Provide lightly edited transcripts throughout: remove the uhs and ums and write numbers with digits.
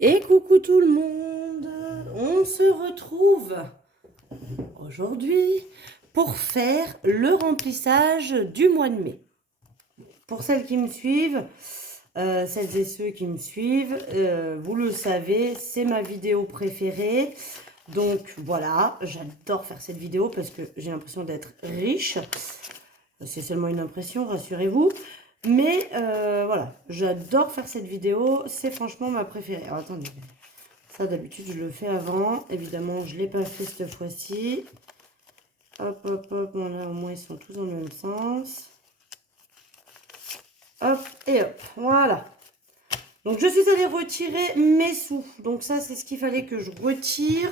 Et coucou tout le monde, on se retrouve aujourd'hui pour faire le remplissage du mois de mai. Pour celles qui me suivent, celles et ceux qui me suivent, vous le savez, c'est ma vidéo préférée. Donc voilà, j'adore faire cette vidéo parce que j'ai l'impression d'être riche. C'est seulement une impression, rassurez-vous. Mais voilà, j'adore faire cette vidéo, c'est franchement ma préférée. Alors attendez. Ça, d'habitude, je le fais avant. Évidemment, je ne l'ai pas fait cette fois-ci. Hop, hop, hop. Voilà, au moins, ils sont tous dans le même sens. Hop, et hop. Voilà. Donc, je suis allée retirer mes sous. Donc, ça, c'est ce qu'il fallait que je retire.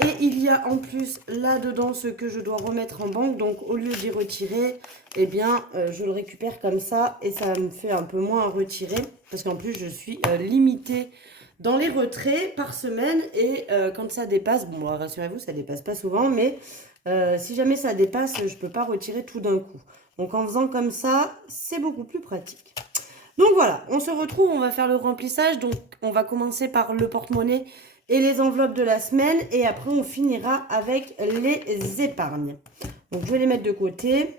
Et il y a en plus là-dedans ce que je dois remettre en banque. Donc, au lieu d'y retirer, eh bien, je le récupère comme ça. Et ça me fait un peu moins à retirer. Parce qu'en plus, je suis limitée dans les retraits par semaine. Et quand ça dépasse, bon, rassurez-vous, ça dépasse pas souvent. Mais si jamais ça dépasse, je ne peux pas retirer tout d'un coup. Donc, en faisant comme ça, c'est beaucoup plus pratique. Donc voilà, on se retrouve, on va faire le remplissage. Donc on va commencer par le porte-monnaie et les enveloppes de la semaine. Et après, on finira avec les épargnes. Donc je vais les mettre de côté.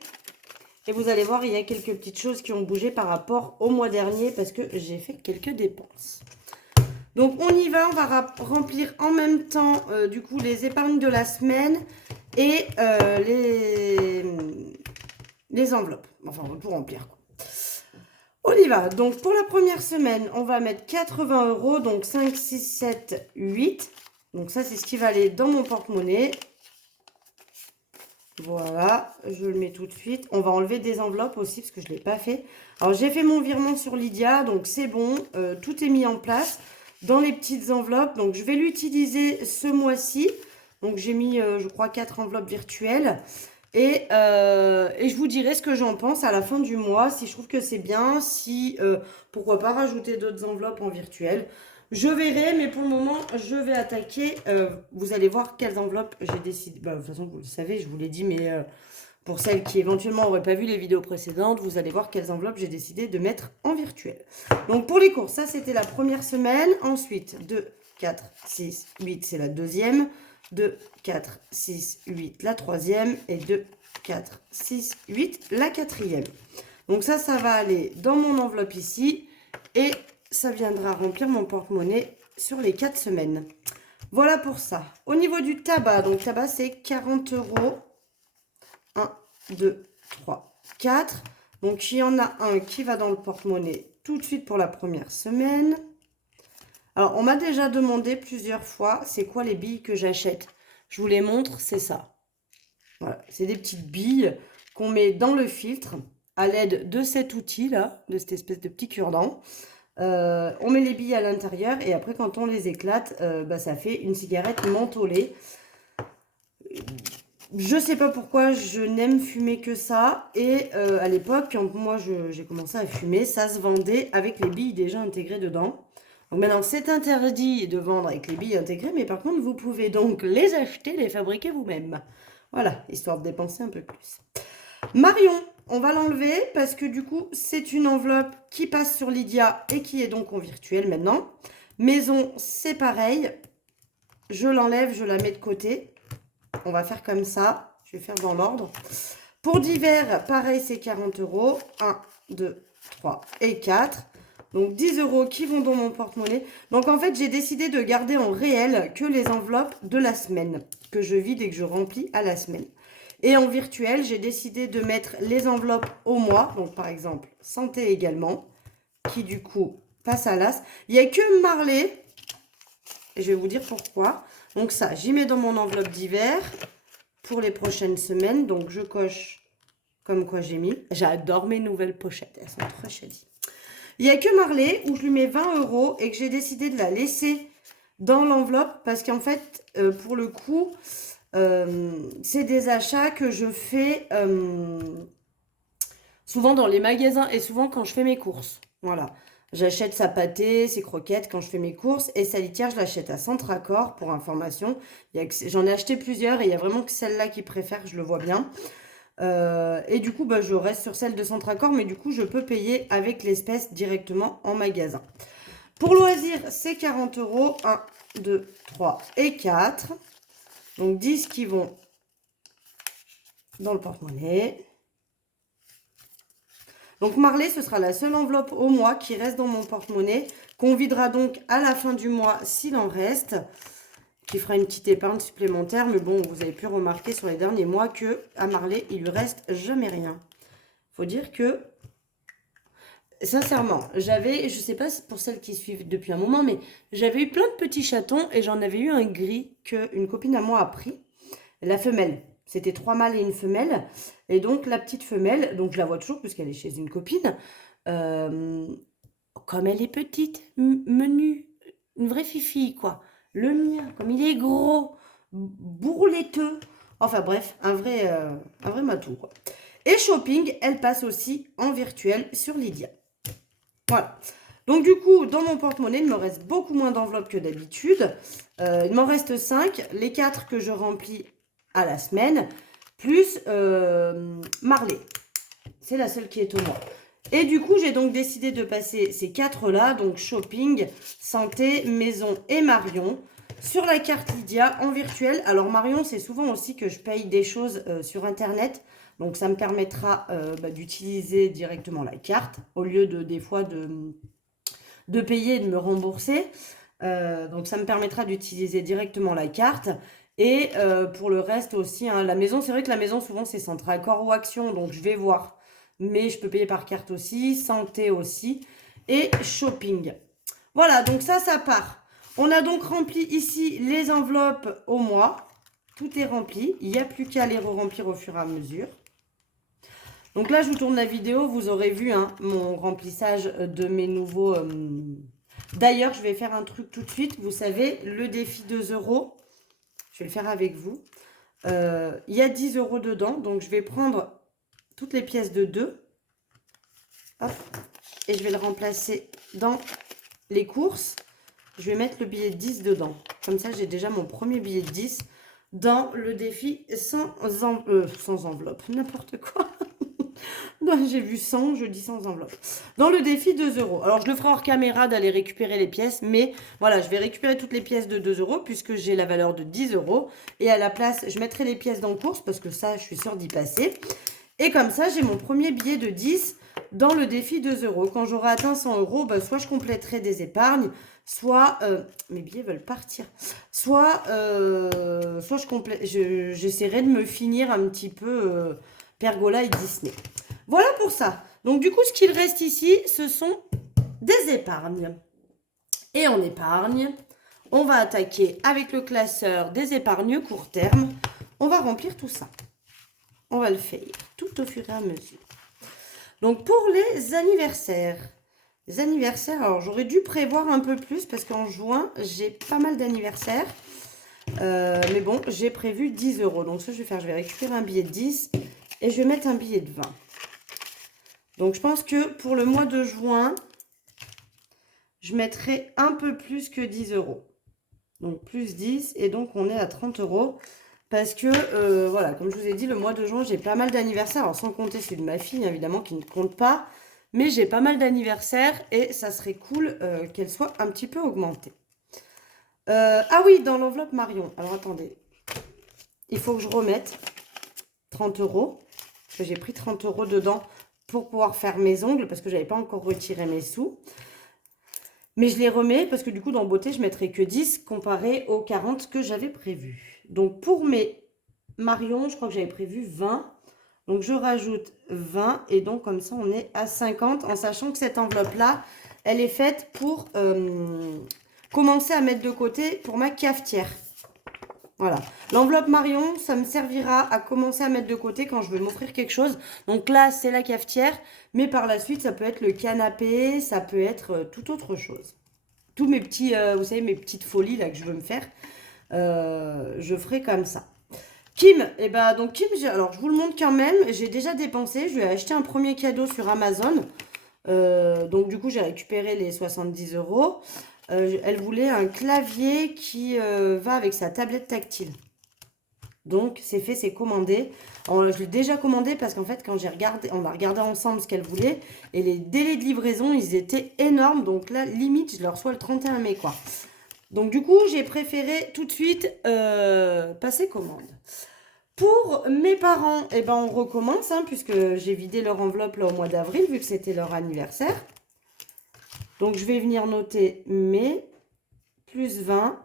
Et vous allez voir, il y a quelques petites choses qui ont bougé par rapport au mois dernier parce que j'ai fait quelques dépenses. Donc on y va, on va remplir en même temps du coup les épargnes de la semaine et les enveloppes. Enfin, on va tout remplir quoi. On y va. Donc, pour la première semaine, on va mettre 80 €. Donc, 5, 6, 7, 8. Donc, ça, c'est ce qui va aller dans mon porte-monnaie. Voilà, je le mets tout de suite. On va enlever des enveloppes aussi parce que je ne l'ai pas fait. Alors, j'ai fait mon virement sur Lydia. Donc, c'est bon. Tout est mis en place dans les petites enveloppes. Donc, je vais l'utiliser ce mois-ci. Donc, j'ai mis, je crois, 4 enveloppes virtuelles. Et je vous dirai ce que j'en pense à la fin du mois, si je trouve que c'est bien, si pourquoi pas rajouter d'autres enveloppes en virtuel. Je verrai, mais pour le moment, je vais attaquer. Vous allez voir quelles enveloppes j'ai décidé. Bah, de toute façon, vous le savez, je vous l'ai dit, mais pour celles qui éventuellement n'auraient pas vu les vidéos précédentes, vous allez voir quelles enveloppes j'ai décidé de mettre en virtuel. Donc pour les courses, ça c'était la première semaine. Ensuite, 2, 4, 6, 8, c'est la deuxième. 2, 4, 6, 8, la troisième. Et 2, 4, 6, 8, la quatrième. Donc ça va aller dans mon enveloppe ici. Et ça viendra remplir mon porte-monnaie sur les 4 semaines. Voilà pour ça. Au niveau du tabac, donc tabac c'est 40 €. 1, 2, 3, 4. Donc il y en a un qui va dans le porte-monnaie tout de suite pour la première semaine. Alors, on m'a déjà demandé plusieurs fois, c'est quoi les billes que j'achète? Je vous les montre, c'est ça. Voilà, c'est des petites billes qu'on met dans le filtre à l'aide de cet outil-là, de cette espèce de petit cure-dent. On met les billes à l'intérieur et après, quand on les éclate, ça fait une cigarette mentholée. Je sais pas pourquoi je n'aime fumer que ça. Et à l'époque, quand moi j'ai commencé à fumer, ça se vendait avec les billes déjà intégrées dedans. Donc maintenant, c'est interdit de vendre avec les billes intégrées, mais par contre, vous pouvez donc les acheter, les fabriquer vous-même. Voilà, histoire de dépenser un peu plus. Marion, on va l'enlever parce que du coup, c'est une enveloppe qui passe sur Lydia et qui est donc en virtuel maintenant. Maison, c'est pareil. Je l'enlève, je la mets de côté. On va faire comme ça. Je vais faire dans l'ordre. Pour divers, pareil, c'est 40 €. 1, 2, 3 et 4. Donc 10 € qui vont dans mon porte-monnaie. Donc en fait, j'ai décidé de garder en réel que les enveloppes de la semaine, que je vide et que je remplis à la semaine. Et en virtuel, j'ai décidé de mettre les enveloppes au mois. Donc par exemple, santé également, qui du coup passe à l'as. Il n'y a que Marley. Et je vais vous dire pourquoi. Donc ça, j'y mets dans mon enveloppe d'hiver pour les prochaines semaines. Donc je coche comme quoi j'ai mis. J'adore mes nouvelles pochettes. Elles sont très chouettes. Il n'y a que Marley où je lui mets 20 € et que j'ai décidé de la laisser dans l'enveloppe parce qu'en fait, pour le coup, c'est des achats que je fais souvent dans les magasins et souvent quand je fais mes courses. Voilà. J'achète sa pâtée, ses croquettes quand je fais mes courses. Et sa litière, je l'achète à Centracor pour information. J'en ai acheté plusieurs et il y a vraiment que celle-là qui préfère, je le vois bien. Et du coup, je reste sur celle de Centracor, mais du coup, je peux payer avec l'espèce directement en magasin. Pour loisirs, sortir ces 40 euros. 1, 2, 3 et 4. Donc 10 qui vont dans le porte-monnaie. Donc Marley, ce sera la seule enveloppe au mois qui reste dans mon porte-monnaie, qu'on videra donc à la fin du mois s'il en reste, qui fera une petite épargne supplémentaire. Mais bon, vous avez pu remarquer sur les derniers mois que à Marley, il lui reste jamais rien. Faut dire que, sincèrement, j'avais, je sais pas pour celles qui suivent depuis un moment, mais j'avais eu plein de petits chatons et j'en avais eu un gris qu'une copine à moi a pris, la femelle. C'était 3 mâles et une femelle. Et donc, la petite femelle, donc je la vois toujours puisqu'elle est chez une copine. Comme elle est petite, menue, une vraie fifi, quoi. Le mien, comme il est gros, bourreleteux. Enfin bref, un vrai matou, quoi. Et shopping, elle passe aussi en virtuel sur Lydia. Voilà. Donc du coup, dans mon porte-monnaie, il me reste beaucoup moins d'enveloppes que d'habitude. Il m'en reste 5. Les 4 que je remplis à la semaine, plus Marley. C'est la seule qui est au mois. Et du coup, j'ai donc décidé de passer ces 4-là, donc shopping, santé, maison et Marion, sur la carte Lydia en virtuel. Alors Marion, c'est souvent aussi que je paye des choses sur Internet. Donc ça me permettra d'utiliser directement la carte, au lieu de des fois de payer et de me rembourser. Donc ça me permettra d'utiliser directement la carte. Et pour le reste aussi, hein, la maison, c'est vrai que la maison, souvent, c'est centre accord ou action. Donc, je vais voir. Mais je peux payer par carte aussi, santé aussi. Et shopping. Voilà, donc ça part. On a donc rempli ici les enveloppes au mois. Tout est rempli. Il n'y a plus qu'à les remplir au fur et à mesure. Donc là, je vous tourne la vidéo. Vous aurez vu hein, mon remplissage de mes nouveaux... D'ailleurs, je vais faire un truc tout de suite. Vous savez, le défi 2 euros... Je vais le faire avec vous. Il y a 10 euros dedans. Donc, je vais prendre toutes les pièces de 2. Hop, et je vais le remplacer dans les courses. Je vais mettre le billet de 10 dedans. Comme ça, j'ai déjà mon premier billet de 10 dans le défi sans enveloppe. N'importe quoi. J'ai vu 100, je dis sans enveloppe. Dans le défi 2 euros. Alors, je le ferai hors caméra d'aller récupérer les pièces. Mais voilà, je vais récupérer toutes les pièces de 2 euros puisque j'ai la valeur de 10 euros. Et à la place, je mettrai les pièces dans course parce que ça, je suis sûre d'y passer. Et comme ça, j'ai mon premier billet de 10 dans le défi 2 euros. Quand j'aurai atteint 100 euros, soit je compléterai des épargnes, soit... mes billets veulent partir. Soit j'essaierai de me finir un petit peu Pergola et Disney. Voilà pour ça. Donc, du coup, ce qu'il reste ici, ce sont des épargnes. Et en épargne, on va attaquer avec le classeur des épargnes court terme. On va remplir tout ça. On va le faire tout au fur et à mesure. Donc, pour les anniversaires. Les anniversaires, alors j'aurais dû prévoir un peu plus parce qu'en juin, j'ai pas mal d'anniversaires. Mais bon, j'ai prévu 10 euros. Donc, ce que je vais faire, je vais récupérer un billet de 10 et je vais mettre un billet de 20. Donc, je pense que pour le mois de juin, je mettrai un peu plus que 10 euros. Donc, plus 10 et donc on est à 30 euros. Parce que, voilà, comme je vous ai dit, le mois de juin, j'ai pas mal d'anniversaires. Alors, sans compter celui de ma fille, évidemment, qui ne compte pas. Mais j'ai pas mal d'anniversaires et ça serait cool qu'elle soit un petit peu augmentée. Ah oui, dans l'enveloppe Marion. Alors, attendez. Il faut que je remette 30 euros. Parce que j'ai pris 30 euros dedans pour pouvoir faire mes ongles. Parce que je n'avais pas encore retiré mes sous. Mais je les remets parce que du coup, dans beauté, je ne mettrai que 10 comparé aux 40 que j'avais prévus. Donc, pour mes Marion, je crois que j'avais prévu 20. Donc, je rajoute 20. Et donc, comme ça, on est à 50. En sachant que cette enveloppe-là, elle est faite pour commencer à mettre de côté pour ma cafetière. Voilà. L'enveloppe Marion, ça me servira à commencer à mettre de côté quand je veux m'offrir quelque chose. Donc là, c'est la cafetière. Mais par la suite, ça peut être le canapé. Ça peut être toute autre chose. Tous mes petits, vous savez, mes petites folies là que je veux me faire. Je ferai comme ça. Kim, et ben donc Kim, alors je vous le montre quand même. J'ai déjà dépensé. Je lui ai acheté un premier cadeau sur Amazon. Donc du coup, j'ai récupéré les 70 euros. Elle voulait un clavier qui va avec sa tablette tactile. Donc, c'est fait, c'est commandé. Alors, je l'ai déjà commandé parce qu'en fait, quand j'ai regardé, on a regardé ensemble ce qu'elle voulait. Et les délais de livraison, ils étaient énormes. Donc là, limite, je le reçois le 31 mai, quoi. Donc, du coup, j'ai préféré tout de suite passer commande. Pour mes parents, eh ben, on recommence, hein, puisque j'ai vidé leur enveloppe là, au mois d'avril, vu que c'était leur anniversaire. Donc, je vais venir noter mai, plus 20.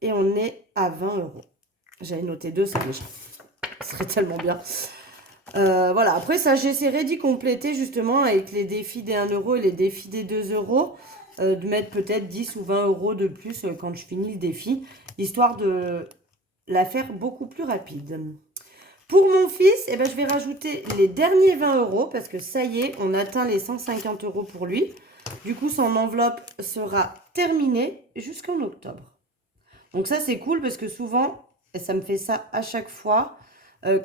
Et on est à 20 €. J'avais noté 200 déjà. Ce serait tellement bien. Voilà, après ça, j'essaierai d'y compléter justement avec les défis des 1 € et les défis des 2 €. De mettre peut-être 10 ou 20 € de plus quand je finis le défi. Histoire de la faire beaucoup plus rapide. Pour mon fils, eh ben, je vais rajouter les derniers 20 € parce que ça y est, on atteint les 150 € pour lui. Du coup, son enveloppe sera terminée jusqu'en octobre. Donc ça, c'est cool parce que souvent, et ça me fait ça à chaque fois,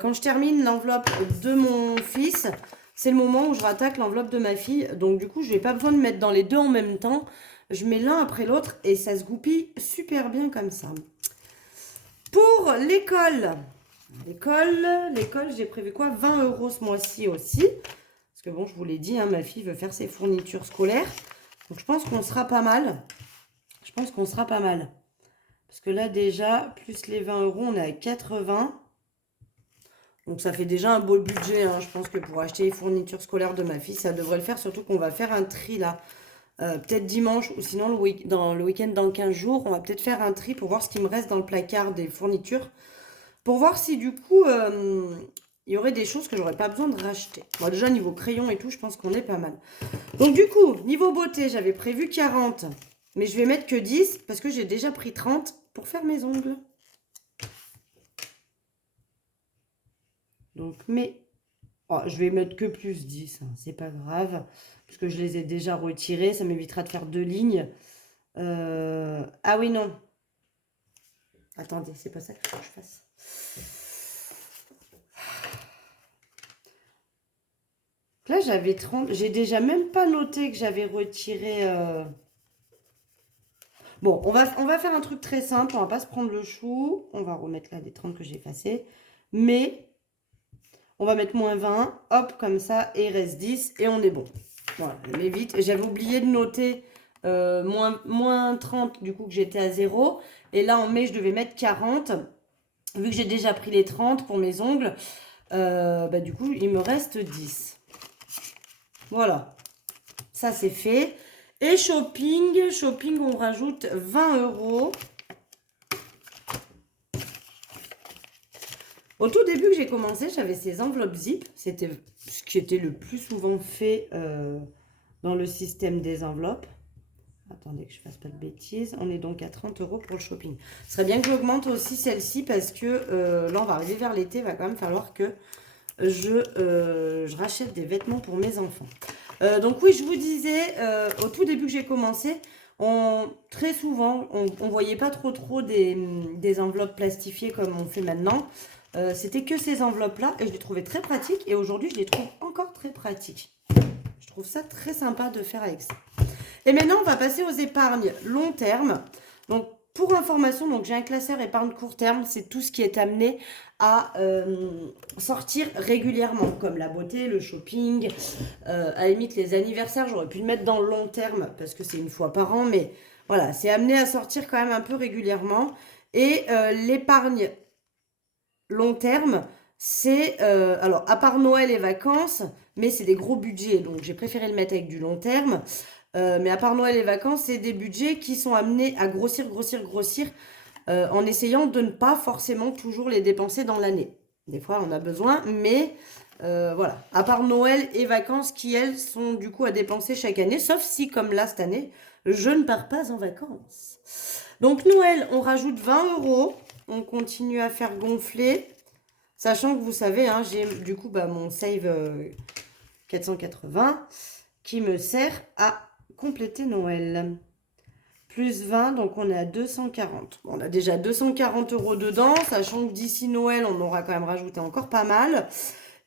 quand je termine l'enveloppe de mon fils, c'est le moment où je rattaque l'enveloppe de ma fille. Donc du coup, je n'ai pas besoin de mettre dans les deux en même temps. Je mets l'un après l'autre et ça se goupille super bien comme ça. Pour l'école, j'ai prévu quoi? 20 € ce mois-ci aussi. Parce que bon, je vous l'ai dit, hein, ma fille veut faire ses fournitures scolaires. Donc je pense qu'on sera pas mal. Parce que là, déjà, plus les 20 €, on est à 80. Donc, ça fait déjà un beau budget. Hein. Je pense que pour acheter les fournitures scolaires de ma fille, ça devrait le faire. Surtout qu'on va faire un tri là. Peut-être dimanche ou sinon le week-end dans 15 jours. On va peut-être faire un tri pour voir ce qui me reste dans le placard des fournitures. Pour voir si du coup, il y aurait des choses que j'aurais pas besoin de racheter. Bon, déjà, niveau crayon et tout, je pense qu'on est pas mal. Donc, du coup, niveau beauté, j'avais prévu 40. Mais je vais mettre que 10 parce que j'ai déjà pris 30 pour faire mes ongles. Donc, je vais mettre que plus 10, hein, c'est pas grave, puisque je les ai déjà retirés, ça m'évitera de faire 2 lignes. Ah oui, non. Attendez, c'est pas ça qu'il faut que je fasse. Là, j'avais 30, j'ai déjà même pas noté que j'avais retiré... Bon, on va faire un truc très simple, on va pas se prendre le chou, on va remettre là des 30 que j'ai effacés, mais... On va mettre moins 20, hop, comme ça, et il reste 10, et on est bon. Voilà, mais vite. J'avais oublié de noter moins 30, du coup, que j'étais à 0. Et là, en mai, je devais mettre 40. Vu que j'ai déjà pris les 30 pour mes ongles, du coup, il me reste 10. Voilà. Ça, c'est fait. Et shopping, on rajoute 20 €. Au tout début que j'ai commencé, j'avais ces enveloppes zip. C'était ce qui était le plus souvent fait dans le système des enveloppes. Attendez que je ne fasse pas de bêtises. On est donc à 30 € pour le shopping. Ce serait bien que j'augmente aussi celle-ci parce que là, on va arriver vers l'été. Il va quand même falloir que je rachète des vêtements pour mes enfants. Donc oui, je vous disais, au tout début que j'ai commencé, très souvent, on ne voyait pas trop des enveloppes plastifiées comme on fait maintenant. C'était que ces enveloppes-là et je les trouvais très pratiques. Et aujourd'hui, je les trouve encore très pratiques. Je trouve ça très sympa de faire avec ça. Et maintenant, on va passer aux épargnes long terme. Donc, pour information, donc j'ai un classeur épargne court terme. C'est tout ce qui est amené à sortir régulièrement, comme la beauté, le shopping. À la limite, les anniversaires, j'aurais pu le mettre dans le long terme parce que c'est une fois par an. Mais voilà, c'est amené à sortir quand même un peu régulièrement. Et l'épargne long terme, c'est, alors à part Noël et vacances, mais c'est des gros budgets, donc j'ai préféré le mettre avec du long terme. Mais à part Noël et vacances, c'est des budgets qui sont amenés à grossir, en essayant de ne pas forcément toujours les dépenser dans l'année. Des fois, on a besoin, mais voilà. À part Noël et vacances qui, elles, sont du coup à dépenser chaque année, sauf si, comme là, cette année, je ne pars pas en vacances. Donc, Noël, on rajoute 20 €. On continue à faire gonfler. Sachant que vous savez, hein, j'ai du coup mon save 480 qui me sert à compléter Noël. Plus 20, donc on est à 240. Bon, on a déjà 240 € dedans, sachant que d'ici Noël, on aura quand même rajouté encore pas mal.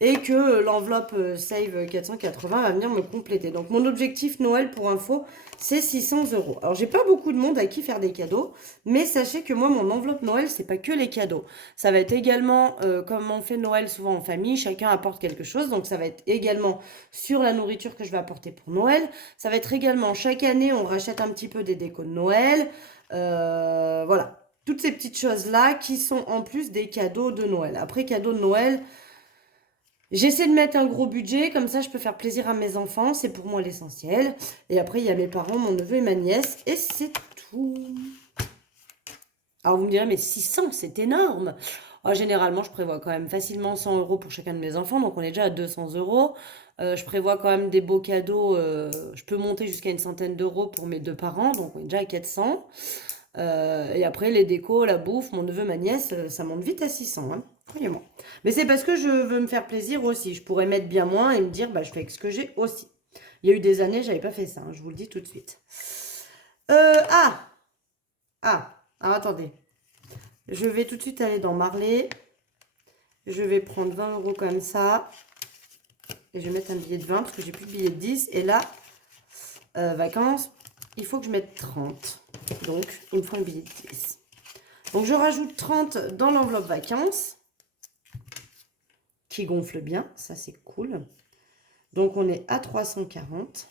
et que l'enveloppe Save 480 va venir me compléter. Donc mon objectif Noël, pour info, c'est 600 €. Alors j'ai pas beaucoup de monde à qui faire des cadeaux, mais sachez que moi mon enveloppe Noël, c'est pas que les cadeaux. Ça va être également, comme on fait Noël souvent en famille, chacun apporte quelque chose, donc ça va être également sur la nourriture que je vais apporter pour Noël. Ça va être également, chaque année, on rachète un petit peu des décos de Noël. Voilà. Toutes ces petites choses-là qui sont en plus des cadeaux de Noël. Après, cadeaux de Noël, j'essaie de mettre un gros budget, comme ça je peux faire plaisir à mes enfants, c'est pour moi l'essentiel. Et après, il y a mes parents, mon neveu et ma nièce, et c'est tout. Alors vous me direz, mais 600, c'est énorme. Généralement, je prévois quand même facilement 100 € pour chacun de mes enfants, donc on est déjà à 200 €. Je prévois quand même des beaux cadeaux, je peux monter jusqu'à une centaine d'euros pour mes deux parents, donc on est déjà à 400. Et après, les décos, la bouffe, mon neveu, ma nièce, ça monte vite à 600, hein, croyez-moi. Mais c'est parce que je veux me faire plaisir aussi. Je pourrais mettre bien moins et me dire, bah, je fais avec ce que j'ai aussi. Il y a eu des années, j'avais pas fait ça, hein, je vous le dis tout de suite. Alors attendez. Je vais tout de suite aller dans Marley. Je vais prendre 20 € comme ça. Et je vais mettre un billet de 20 parce que j'ai plus de billet de 10. Et là, vacances, il faut que je mette 30. Donc, il me faut un billet de 10. Donc, je rajoute 30 dans l'enveloppe vacances. Qui gonfle bien. Ça, c'est cool. Donc, on est à 340.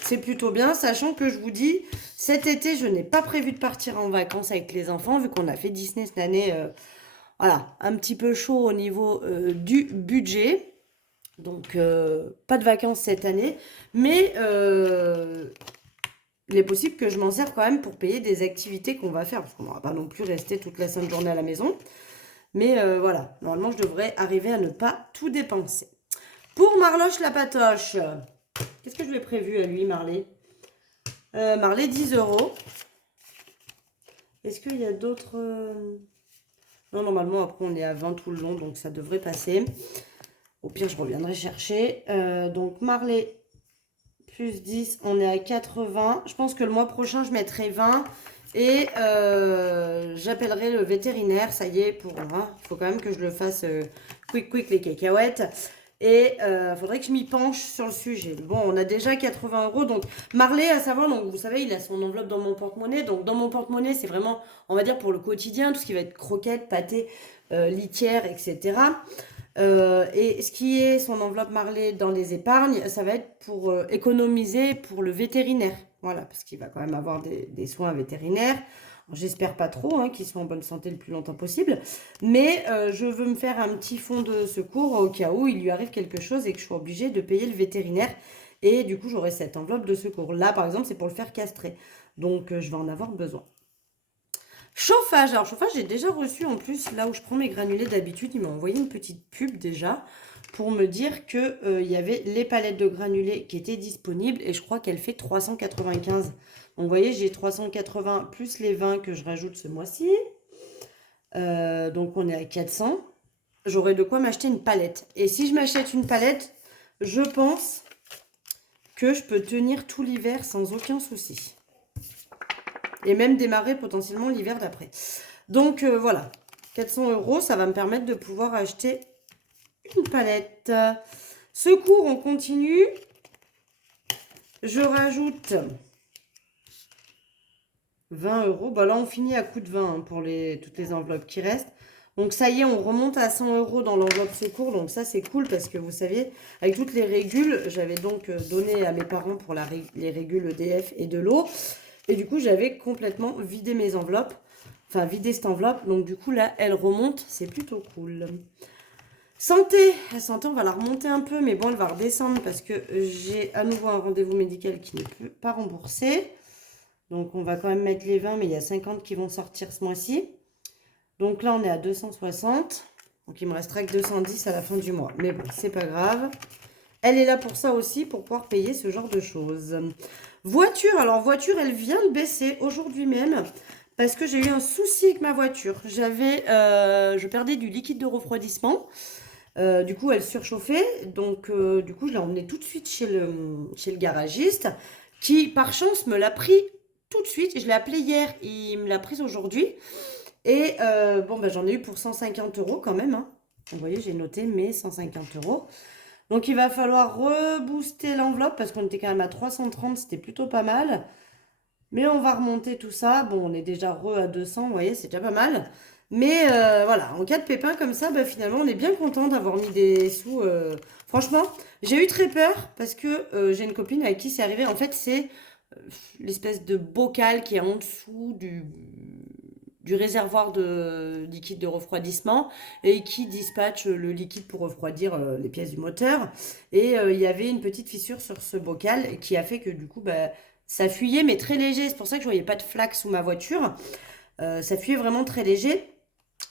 C'est plutôt bien, sachant que je vous dis, cet été, je n'ai pas prévu de partir en vacances avec les enfants, vu qu'on a fait Disney cette année. Voilà, un petit peu chaud au niveau du budget. Donc, pas de vacances cette année. Mais il est possible que je m'en serve quand même pour payer des activités qu'on va faire. Parce qu'on ne va pas non plus rester toute la sainte journée à la maison. Mais voilà, normalement, je devrais arriver à ne pas tout dépenser. Pour Marloche la patoche, qu'est-ce que je lui ai prévu à lui, Marley Marley, 10 €. Est-ce qu'il y a d'autres... Non, normalement, après, on est à 20 tout le long, donc ça devrait passer. Au pire, je reviendrai chercher. Donc, Marley, plus 10, on est à 80. Je pense que le mois prochain, je mettrai 20. Et j'appellerai le vétérinaire. Ça y est, pour 20. Il faut quand même que je le fasse quick les cacahuètes. Et il faudrait que je m'y penche sur le sujet. Bon, on a déjà 80 €. Donc, Marley, à savoir, donc, vous savez, il a son enveloppe dans mon porte-monnaie. Donc, dans mon porte-monnaie, c'est vraiment, on va dire, pour le quotidien, tout ce qui va être croquettes, pâté, litière, etc. Et ce qui est son enveloppe Marley dans les épargnes, ça va être pour économiser pour le vétérinaire. Voilà, parce qu'il va quand même avoir des soins vétérinaires. J'espère pas trop, hein, qu'ils soient en bonne santé le plus longtemps possible. Mais je veux me faire un petit fonds de secours au cas où il lui arrive quelque chose et que je sois obligée de payer le vétérinaire. Et du coup, j'aurai cette enveloppe de secours. Là, par exemple, c'est pour le faire castrer. Donc, je vais en avoir besoin. Chauffage. Alors, chauffage, j'ai déjà reçu en plus, là où je prends mes granulés d'habitude, il m'a envoyé une petite pub déjà pour me dire qu'il y avait les palettes de granulés qui étaient disponibles et je crois qu'elle fait 395. Donc, vous voyez, j'ai 380 plus les 20 que je rajoute ce mois-ci. Donc, on est à 400. J'aurai de quoi m'acheter une palette. Et si je m'achète une palette, je pense que je peux tenir tout l'hiver sans aucun souci. Et même démarrer potentiellement l'hiver d'après. Donc voilà, 400 €, ça va me permettre de pouvoir acheter une palette. Secours, on continue. Je rajoute 20 €. Bah là, on finit à coup de 20 hein, pour toutes les enveloppes qui restent. Donc ça y est, on remonte à 100 € dans l'enveloppe secours. Donc ça, c'est cool parce que vous savez, avec toutes les régules, j'avais donc donné à mes parents pour les régules EDF et de l'eau. Et du coup, j'avais complètement vidé mes enveloppes. Enfin, vidé cette enveloppe. Donc, du coup, là, elle remonte. C'est plutôt cool. Santé. La santé, on va la remonter un peu. Mais bon, elle va redescendre parce que j'ai à nouveau un rendez-vous médical qui n'est pas remboursé. Donc, on va quand même mettre les 20. Mais il y a 50 qui vont sortir ce mois-ci. Donc, là, on est à 260. Donc, il me restera que 210 à la fin du mois. Mais bon, c'est pas grave. Elle est là pour ça aussi, pour pouvoir payer ce genre de choses. Voiture, alors voiture, elle vient de baisser aujourd'hui même parce que j'ai eu un souci avec ma voiture. Je perdais du liquide de refroidissement. Du coup, elle surchauffait. Donc, du coup, je l'ai emmenée tout de suite chez le garagiste qui, par chance, me l'a pris tout de suite. Je l'ai appelé hier, il me l'a prise aujourd'hui. Et bon, bah, j'en ai eu pour 150 € quand même. Hein. Vous voyez, j'ai noté mes 150 €. Donc, il va falloir rebooster l'enveloppe parce qu'on était quand même à 330, c'était plutôt pas mal. Mais on va remonter tout ça. Bon, on est déjà à 200, vous voyez, c'est déjà pas mal. Mais voilà, en cas de pépin comme ça, bah, finalement, on est bien content d'avoir mis des sous. Franchement, j'ai eu très peur parce que j'ai une copine avec qui c'est arrivé. En fait, c'est l'espèce de bocal qui est en dessous du réservoir de liquide de refroidissement et qui dispatche le liquide pour refroidir les pièces du moteur. Et il y avait une petite fissure sur ce bocal qui a fait que du coup, bah, ça fuyait, mais très léger. C'est pour ça que je voyais pas de flaque sous ma voiture. Ça fuyait vraiment très léger.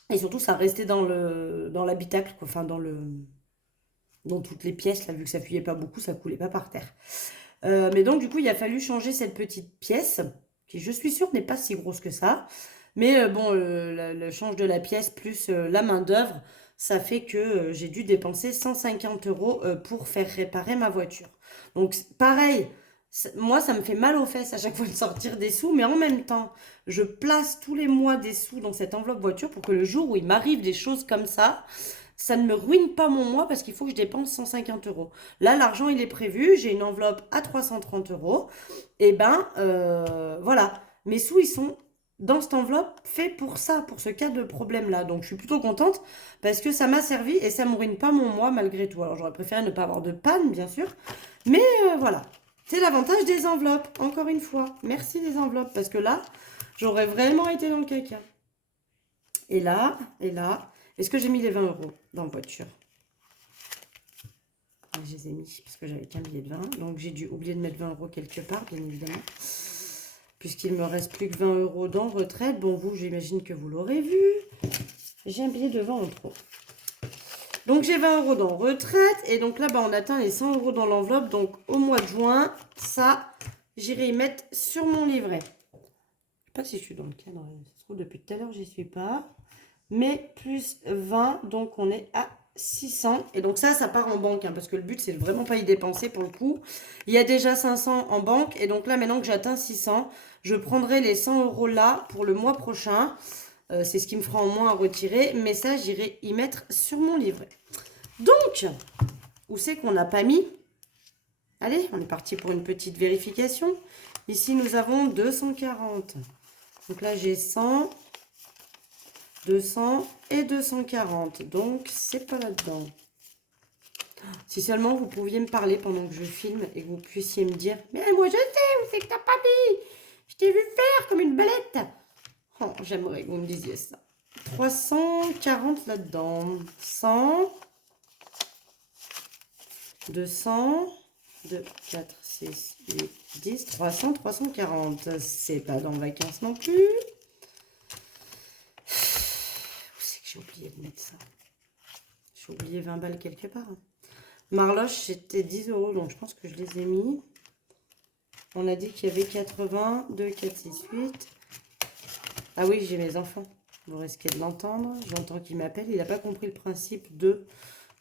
Et surtout, ça restait dans l'habitacle, quoi. Enfin, dans toutes les pièces, là, vu que ça fuyait pas beaucoup, ça coulait pas par terre. Mais donc, du coup, il a fallu changer cette petite pièce, qui, je suis sûre, n'est pas si grosse que ça. Mais bon, le change de la pièce plus la main-d'œuvre, ça fait que j'ai dû dépenser 150 € pour faire réparer ma voiture. Donc, pareil, moi, ça me fait mal aux fesses à chaque fois de sortir des sous, mais en même temps, je place tous les mois des sous dans cette enveloppe voiture pour que le jour où il m'arrive des choses comme ça ne me ruine pas mon mois parce qu'il faut que je dépense 150 €. Là, l'argent, il est prévu. J'ai une enveloppe à 330 €. Et ben, voilà. Mes sous, ils sont dans cette enveloppe faits pour ça, pour ce cas de problème-là. Donc, je suis plutôt contente parce que ça m'a servi et ça ne me ruine pas mon mois malgré tout. Alors, j'aurais préféré ne pas avoir de panne, bien sûr. Mais voilà. C'est l'avantage des enveloppes, encore une fois. Merci les enveloppes parce que là, j'aurais vraiment été dans le caca. Et là, est-ce que j'ai mis les 20 € dans la voiture? Je les ai mis parce que j'avais qu'un billet de 20. Donc j'ai dû oublier de mettre 20 € quelque part, bien évidemment. Puisqu'il me reste plus que 20 € dans retraite. Bon, vous, j'imagine que vous l'aurez vu. J'ai un billet de 20 en trop. Donc j'ai 20 € dans retraite. Et donc là, bah, on atteint les 100 € dans l'enveloppe. Donc au mois de juin, ça, j'irai y mettre sur mon livret. Je ne sais pas si je suis dans le cadre. Ça se trouve, depuis tout à l'heure, j'y suis pas. Mais plus 20, donc on est à 600. Et donc ça part en banque, hein, parce que le but, c'est vraiment pas y dépenser pour le coup. Il y a déjà 500 en banque. Et donc là, maintenant que j'atteins 600, je prendrai les 100 € là pour le mois prochain. C'est ce qui me fera en moins à retirer. Mais ça, j'irai y mettre sur mon livret. Donc, où c'est qu'on n'a pas mis? Allez, on est parti pour une petite vérification. Ici, nous avons 240. Donc là, j'ai 100... 200 et 240. Donc, c'est pas là-dedans. Si seulement vous pouviez me parler pendant que je filme et que vous puissiez me dire « Mais moi, je sais où c'est que t'as pas mis. Je t'ai vu faire comme une belette. » Oh, j'aimerais que vous me disiez ça. 340 là-dedans. 100. 200. 2, 4, 6, 8, 10, 300, 340. C'est pas dans vacances non plus. J'ai oublié de mettre ça. J'ai oublié 20 balles quelque part. Marloche, c'était 10 €, donc je pense que je les ai mis. On a dit qu'il y avait 80, 2, 4, 6, 8. Ah oui, j'ai mes enfants. Vous risquez de l'entendre. J'entends qu'il m'appelle. Il n'a pas compris le principe de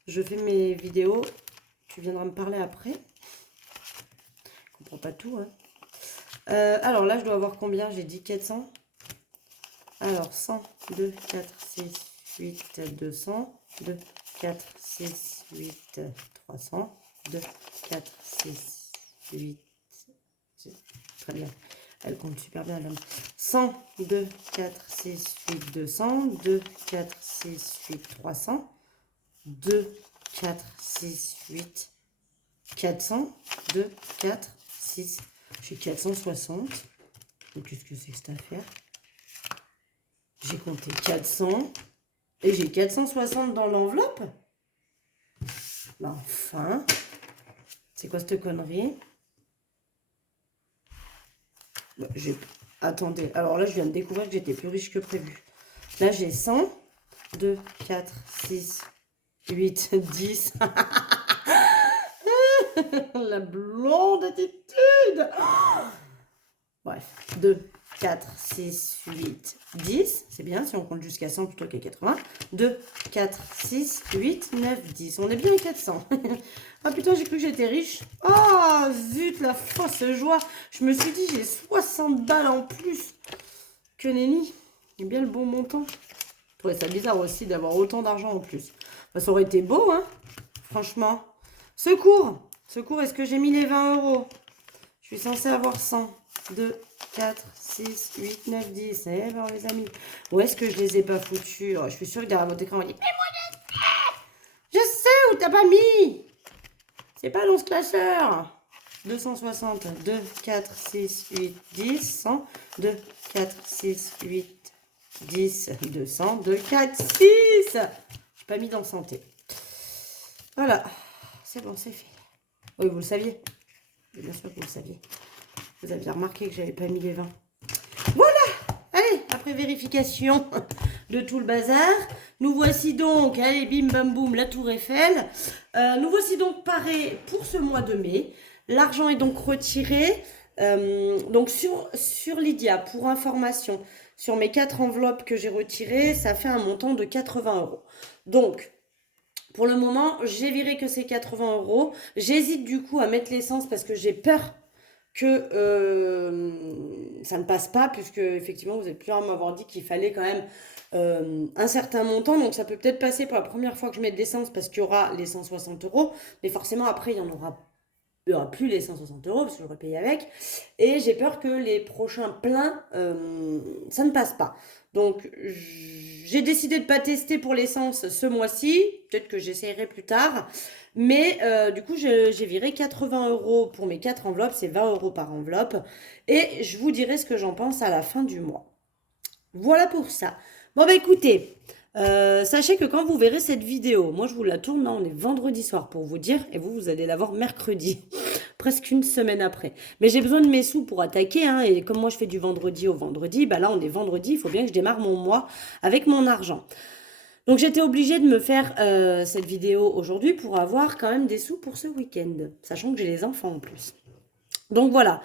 je fais mes vidéos. Tu viendras me parler après. Je comprends pas tout. Hein. Alors là, je dois avoir combien? J'ai dit 400. Alors, 100, 2, 4, 6, 8, 200, 2, 4, 6, 8, 300, 2, 4, 6, 8, très bien, elle compte super bien, l'homme. 100, 2, 4, 6, 8, 200, 2, 4, 6, 8, 300, 2, 4, 6, 8, 400, 2, 4, 6, j'ai 460, donc qu'est-ce que c'est que cette affaire? J'ai compté 400 et j'ai 460 dans l'enveloppe. Enfin, c'est quoi cette connerie? Attendez, alors là, je viens de découvrir que j'étais plus riche que prévu. Là, j'ai 100, 2, 4, 6, 8, 10. La blonde attitude. Bref, 2, 4, 6, 8, 10. C'est bien si on compte jusqu'à 100 plutôt qu'à 80. 2, 4, 6, 8, 9, 10. On est bien à 400. Ah putain, j'ai cru que j'étais riche. Oh, zut, la fausse joie. Je me suis dit, j'ai 60 balles en plus que nenni. C'est bien le bon montant. Je trouvais ça bizarre aussi d'avoir autant d'argent en plus. Bah, ça aurait été beau, hein, franchement. Secours. Secours, est-ce que j'ai mis les 20 euros? Je suis censée avoir 100. 2, 4, 6, 8, 9, 10. Eh ben, les amis. Où est-ce que je les ai pas foutus? Oh, je suis sûre que derrière votre écran, on va dire, mais moi, je sais où t'as pas mis. C'est pas l'once classeur. 260. 2, 4, 6, 8, 10, 100. 2, 4, 6, 8, 10, 200. 2, 4, 6. J'ai pas mis dans santé. Voilà. C'est bon, c'est fait. Oui, vous le saviez. Bien sûr que vous le saviez. Vous aviez remarqué que j'avais pas mis les 20. Voilà. Allez, après vérification de tout le bazar, nous voici donc, allez, bim bam boum, la tour Eiffel. Nous voici donc parés pour ce mois de mai. L'argent est donc retiré. Donc sur Lydia, pour information, sur mes 4 enveloppes que j'ai retirées, ça fait un montant de 80 euros. Donc, pour le moment, j'ai viré que ces 80 euros. J'hésite du coup à mettre l'essence parce que j'ai peur que ça ne passe pas, puisque effectivement vous êtes plusieurs à m'avoir dit qu'il fallait quand même un certain montant, donc ça peut peut-être passer pour la première fois que je mets de l'essence parce qu'il y aura les 160 euros, mais forcément après il n'y aura plus les 160 euros parce que j'aurais payé avec, et j'ai peur que les prochains pleins, ça ne passe pas. Donc j'ai décidé de ne pas tester pour l'essence ce mois-ci, peut-être que j'essayerai plus tard. Mais du coup, j'ai viré 80 euros pour mes 4 enveloppes, c'est 20 euros par enveloppe. Et je vous dirai ce que j'en pense à la fin du mois. Voilà pour ça. Bon, bah écoutez, sachez que quand vous verrez cette vidéo, moi je vous la tourne, on est vendredi soir pour vous dire, et vous allez la voir mercredi, presque une semaine après. Mais j'ai besoin de mes sous pour attaquer, hein, et comme moi je fais du vendredi au vendredi, bah là on est vendredi, il faut bien que je démarre mon mois avec mon argent. Donc j'étais obligée de me faire cette vidéo aujourd'hui pour avoir quand même des sous pour ce week-end, sachant que j'ai les enfants en plus. Donc voilà,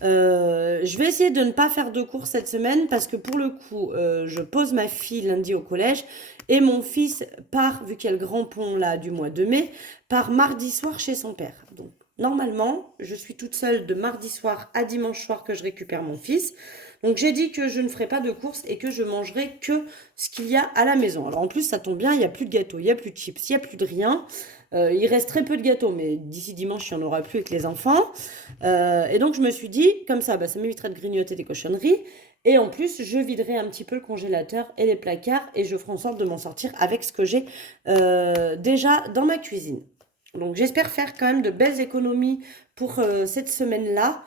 je vais essayer de ne pas faire de cours cette semaine parce que pour le coup, je pose ma fille lundi au collège et mon fils part, vu qu'il y a le grand pont là du mois de mai, part mardi soir chez son père. Donc normalement, je suis toute seule de mardi soir à dimanche soir que je récupère mon fils. Donc j'ai dit que je ne ferai pas de courses et que je mangerai que ce qu'il y a à la maison. Alors en plus ça tombe bien, il n'y a plus de gâteaux, il n'y a plus de chips, il n'y a plus de rien. Il reste très peu de gâteaux, mais d'ici dimanche, il n'y en aura plus avec les enfants. Et donc je me suis dit, comme ça, bah, ça m'éviterait de grignoter des cochonneries. Et en plus, je viderai un petit peu le congélateur et les placards et je ferai en sorte de m'en sortir avec ce que j'ai déjà dans ma cuisine. Donc j'espère faire quand même de belles économies pour cette semaine-là.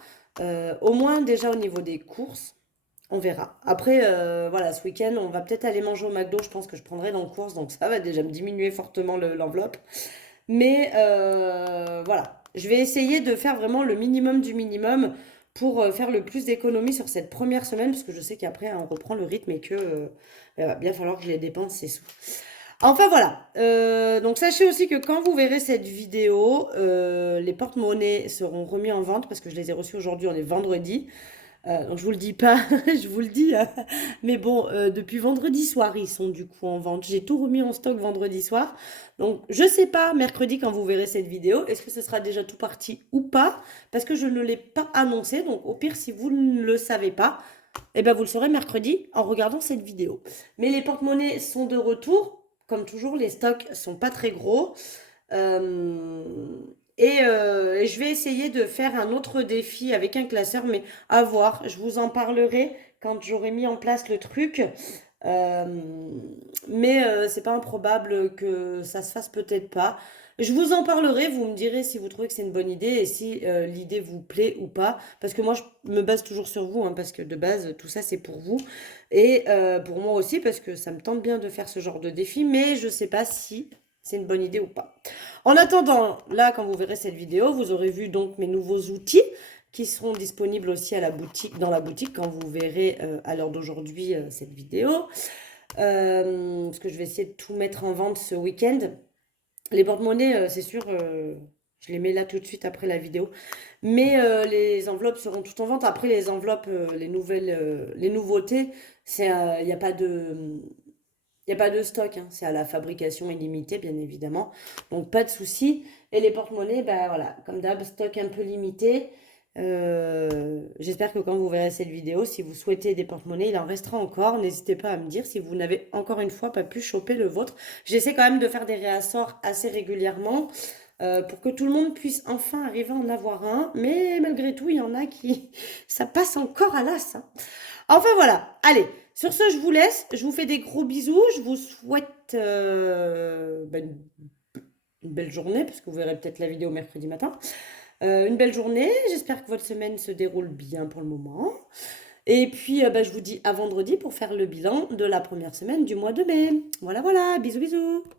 Au moins déjà au niveau des courses. On verra. Après, voilà, ce week-end, on va peut-être aller manger au McDo. Je pense que je prendrai dans course, donc ça va déjà me diminuer fortement l'enveloppe. Mais voilà, je vais essayer de faire vraiment le minimum du minimum pour faire le plus d'économies sur cette première semaine, parce que je sais qu'après, hein, on reprend le rythme et que il va bien falloir que je les dépense, ces sous. Enfin voilà, donc sachez aussi que quand vous verrez cette vidéo, les porte-monnaies seront remis en vente parce que je les ai reçus aujourd'hui, on est vendredi. Donc je vous le dis pas, je vous le dis, mais bon, depuis vendredi soir, ils sont du coup en vente. J'ai tout remis en stock vendredi soir. Donc je sais pas, mercredi quand vous verrez cette vidéo, est-ce que ce sera déjà tout parti ou pas? Parce que je ne l'ai pas annoncé. Donc au pire, si vous ne le savez pas, eh ben vous le saurez mercredi en regardant cette vidéo. Mais les porte-monnaies sont de retour. Comme toujours, les stocks sont pas très gros. Euh, et je vais essayer de faire un autre défi avec un classeur, mais à voir. Je vous en parlerai quand j'aurai mis en place le truc. Euh, mais c'est pas improbable que ça se fasse peut-être pas. Je vous en parlerai, vous me direz si vous trouvez que c'est une bonne idée et si l'idée vous plaît ou pas. Parce que moi, je me base toujours sur vous, hein, parce que de base, tout ça, c'est pour vous. Et pour moi aussi, parce que ça me tente bien de faire ce genre de défi, mais je sais pas si c'est une bonne idée ou pas. En attendant, là, quand vous verrez cette vidéo, vous aurez vu donc mes nouveaux outils qui seront disponibles aussi à la boutique, dans la boutique quand vous verrez à l'heure d'aujourd'hui cette vidéo. Parce que je vais essayer de tout mettre en vente ce week-end. Les porte-monnaies, c'est sûr, je les mets là tout de suite après la vidéo. Mais les enveloppes seront toutes en vente. Après, les enveloppes, les nouveautés, il n'y a pas de... Il n'y a pas de stock, hein. C'est à la fabrication illimitée, bien évidemment. Donc, pas de souci. Et les porte-monnaies, bah voilà, comme d'hab, stock un peu limité. J'espère que quand vous verrez cette vidéo, si vous souhaitez des porte-monnaies, il en restera encore. N'hésitez pas à me dire si vous n'avez encore une fois pas pu choper le vôtre. J'essaie quand même de faire des réassorts assez régulièrement pour que tout le monde puisse enfin arriver à en avoir un. Mais malgré tout, il y en a qui... ça passe encore à l'as, hein. Enfin voilà, allez, sur ce, je vous laisse. Je vous fais des gros bisous. Je vous souhaite une belle journée, parce que vous verrez peut-être la vidéo mercredi matin. Une belle journée. J'espère que votre semaine se déroule bien pour le moment. Et puis, je vous dis à vendredi pour faire le bilan de la première semaine du mois de mai. Voilà, voilà. Bisous, bisous.